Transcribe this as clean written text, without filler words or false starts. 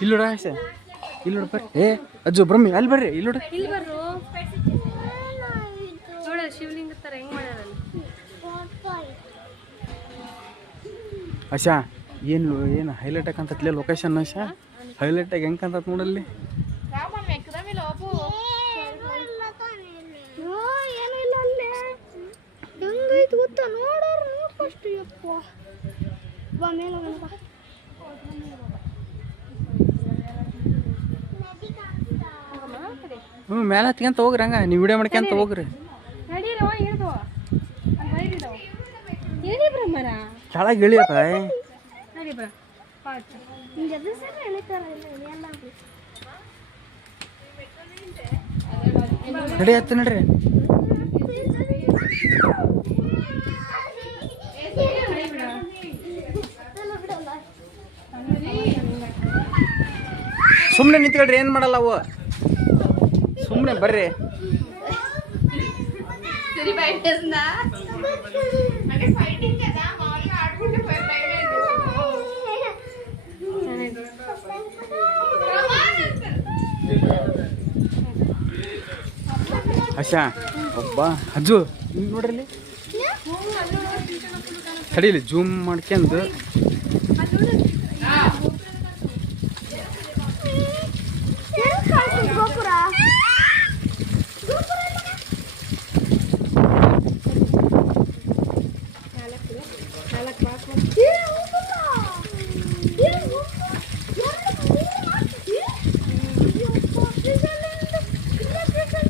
ಇಲ್ಲಿ ನೋಡ ಆಶೆ ಇಲ್ಲಿ ನೋಡ ಬರ್ರಿ ಏ ಅಜ್ಜು ಬ್ರಹ್ಮಿ ಅಲ್ಲಿ ಬರ್ರಿ ಇಲ್ಲಿ ನೋಡ ಇಲ್ಲಿ ಬರ್ರು ನೋಡ ಶಿವಲಿಂಗ ತರ ಹೆಂಗ್ ಮಾಡ್ಯಾರ ಆಶಾ ಏನು ಹೈಲೈಟ್ ಆಕಂತತ್ಲೆ ಲೊಕೇಶನ್ ಆಶಾ ಹೈಲೈಟ್ ಆಗಿ ಹೆಂಗೆ ಕಾಂತತ್ ನೋಡಲ್ಲಿ ಗೊತ್ತಾ ನೋಡೋರು ಫಸ್ಟ್ ಯಪ್ಪ ಬಾ ಮೇಲೆ ಮೇಲೆ ಹತ್ಕೊಂತ ಹೋಗ್ರಿ ಹಂಗ ನೀವು ವಿಡಿಯೋ ಮಾಡ್ಕೊಂತ ಹೋಗ್ರಿ ಕೆಳಗೆ ಇಳಿಯಪ್ಪ ನಡಿ ಹತ್ತು ನಡ್ರಿ ಸುಮ್ಮನೆ ನಿಂತ್ಕೊಳ್ರಿ ಏನು ಮಾಡಲ್ಲ ಅವು ಸುಮ್ಮನೆ ಬರ್ರಿ ಆಶಾ ಒಬ್ಬ ಅಜ್ಜು ನೋಡ್ರಿ ತಡೀಲಿ ಜೂಮ್ ಮಾಡ್ಕೊಂಡು